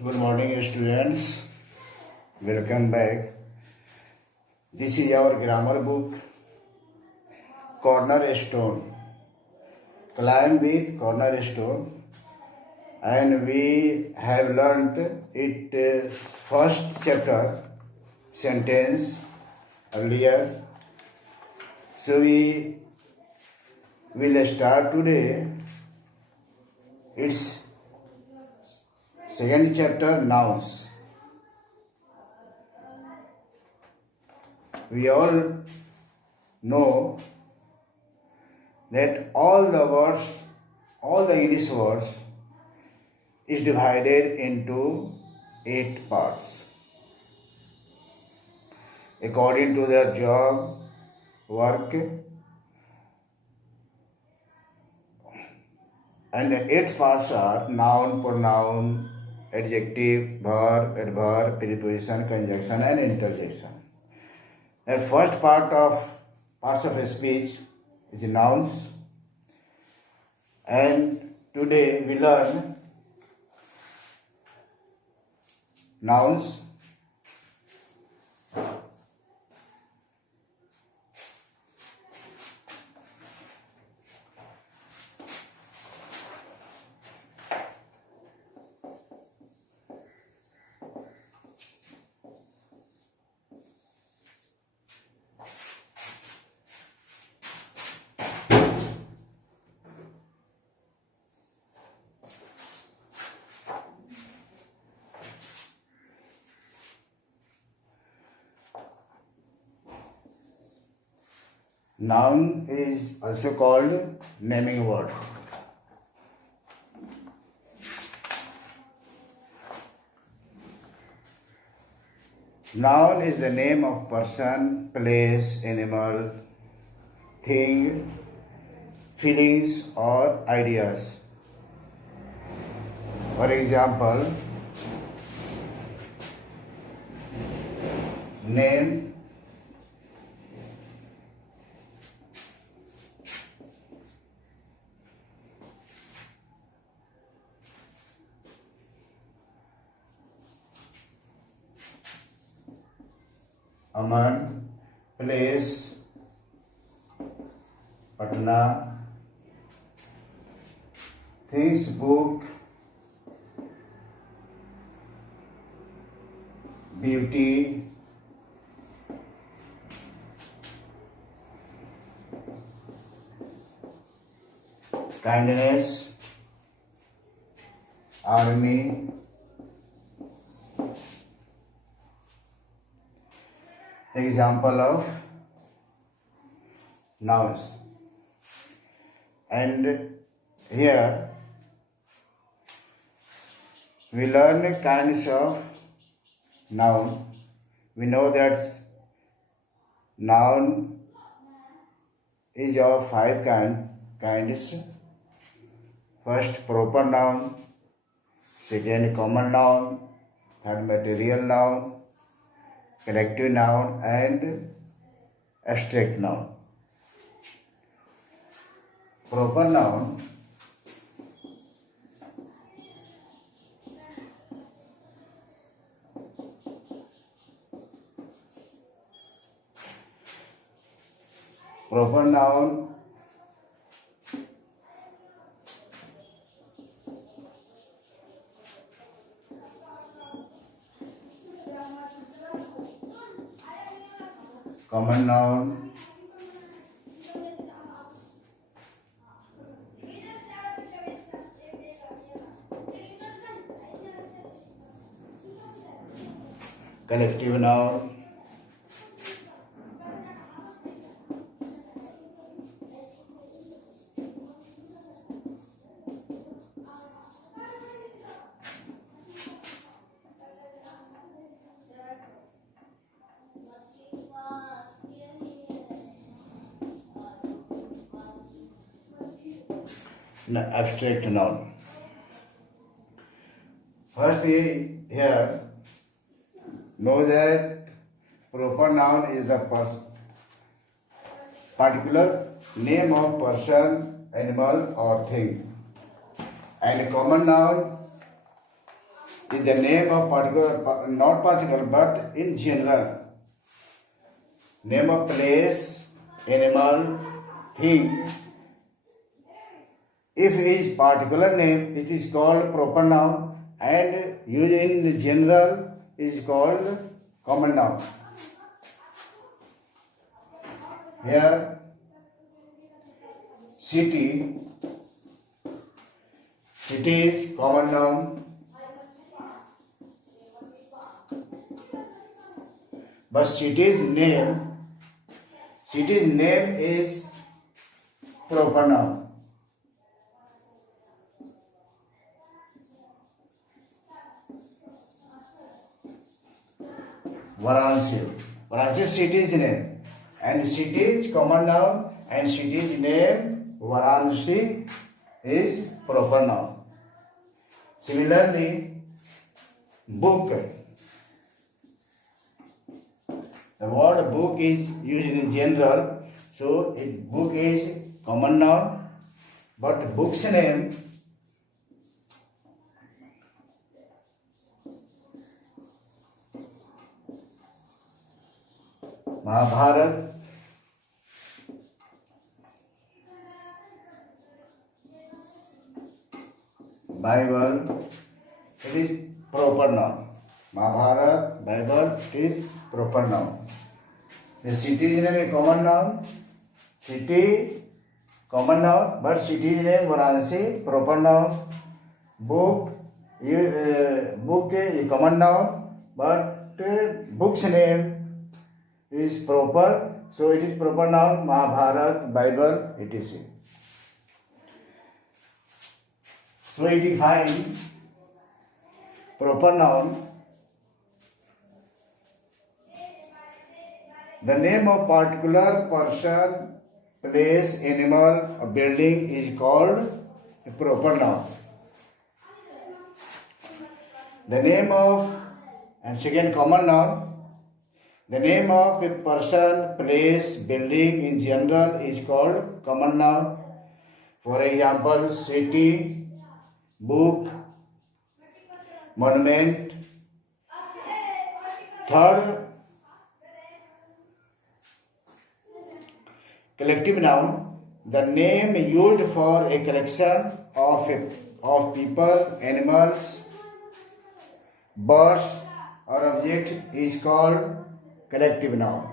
Good morning, students. Welcome back. This is our grammar book, Cornerstone. Climb with Cornerstone, and we have learnt it first chapter sentence earlier. So we will start today. It's second chapter, nouns. We all know that all the English words is divided into 8 parts according to their job, work, and 8 parts are noun, pronoun, adjective, verb, adverb, preposition, conjunction, and interjection. The first parts of a speech is nouns, and today we learn nouns. Noun is also called naming word. Noun is the name of person, place, animal, thing, feelings or ideas. For example, name, Aman, place, Patna, things, book, beauty, kindness, army, example of nouns. And here we learn kinds of noun. We know that noun is of 5 kinds. First, proper noun. Second, common noun. Third, material noun. Collective noun and abstract noun. Proper noun common noun, collective noun, abstract noun. First, we here know that proper noun is the particular name of person, animal or thing, and common noun is the name of particular, not particular, but in general. Name of place, animal, thing. If it is particular name, it is called proper noun, and used in general is called common noun. Here, city is common noun, but city's name is proper noun. Varanasi city's name, and city is common noun, and city's name Varanasi is proper noun. Similarly, book. The word book is used in general, so book is common noun, but book's name Mahabharata, Bible, it is proper noun. Mahabharata, Bible, it is proper noun. The city's name is common noun. City, common noun, but city's name Varanasi, proper noun. Book is common noun, but book's name is proper, so it is proper noun, Mahabharata, Bible, etc. So we define proper noun. The name of particular person, place, animal, or building is called a proper noun. The name of, and second common noun, the name of a person, place, building in general is called common noun. For example, city, book, monument. Third, collective noun, the name used for a collection of people, animals, birds, or object is called collective noun.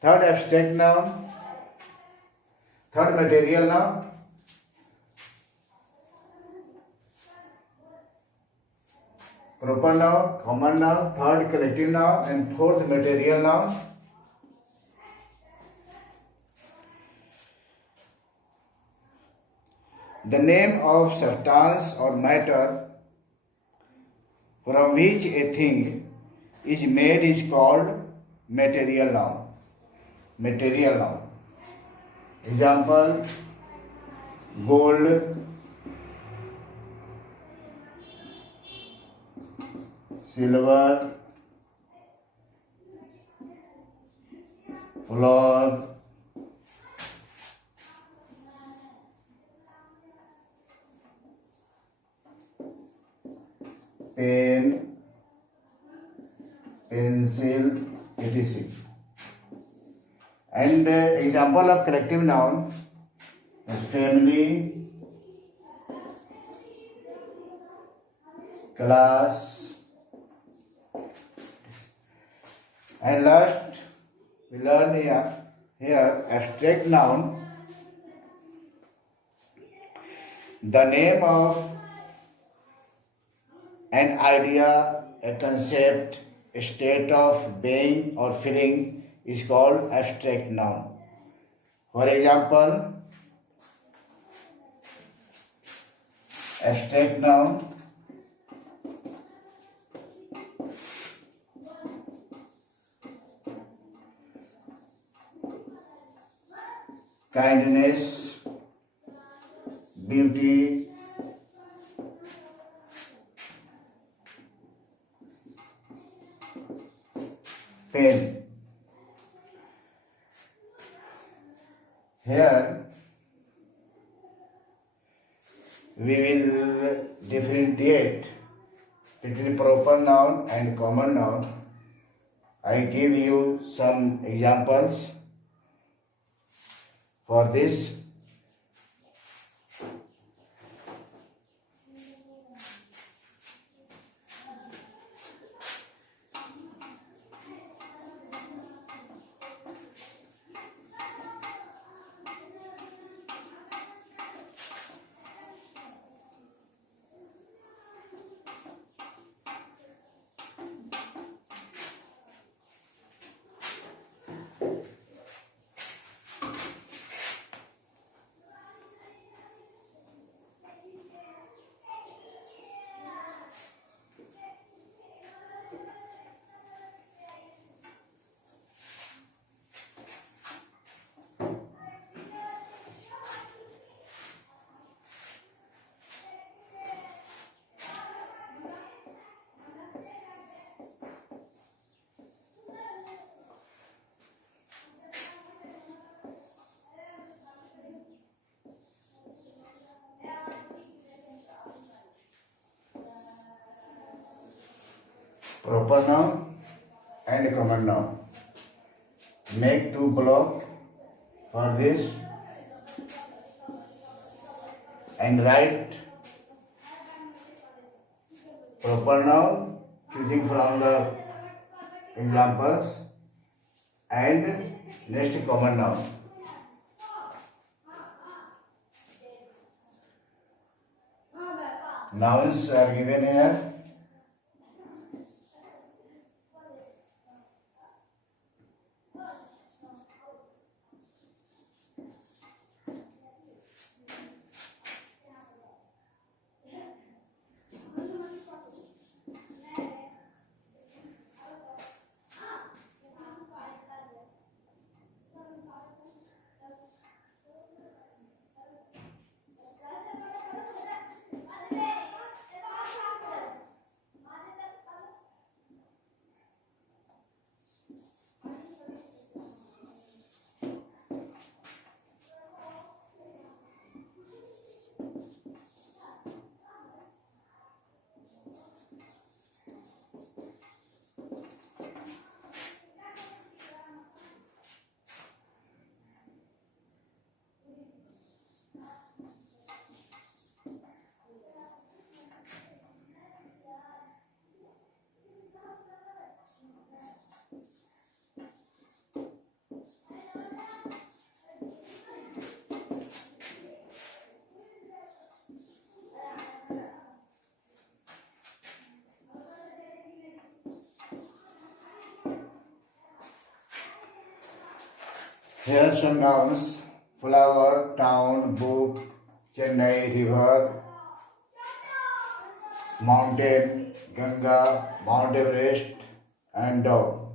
Third, abstract noun. Third, material noun. Proper noun, common noun. Third, collective noun. And fourth, material noun. The name of substance or matter from which a thing is made is called material noun. Material noun. Example, gold, silver, flour, pen, pencil, etc. And example of collective noun is family, class, and last we learn here abstract noun, the name of an idea, a concept, a state of being or feeling is called abstract noun. For example, abstract noun, kindness, beauty, pain. Here, we will differentiate between proper noun and common noun. I give you some examples for this. Proper noun and common noun. Make two blocks for this and write proper noun choosing from the examples and next common noun. Nouns are given here. Here are some nouns: flower, town, book, Chennai, river, mountain, Ganga, Mount Everest, and dog.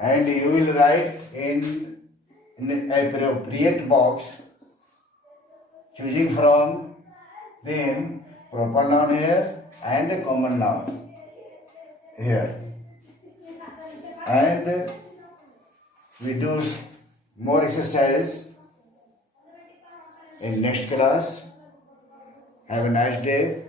And you will write in appropriate box, choosing from them proper noun here and common noun here. And we do more exercise in next class. Have a nice day.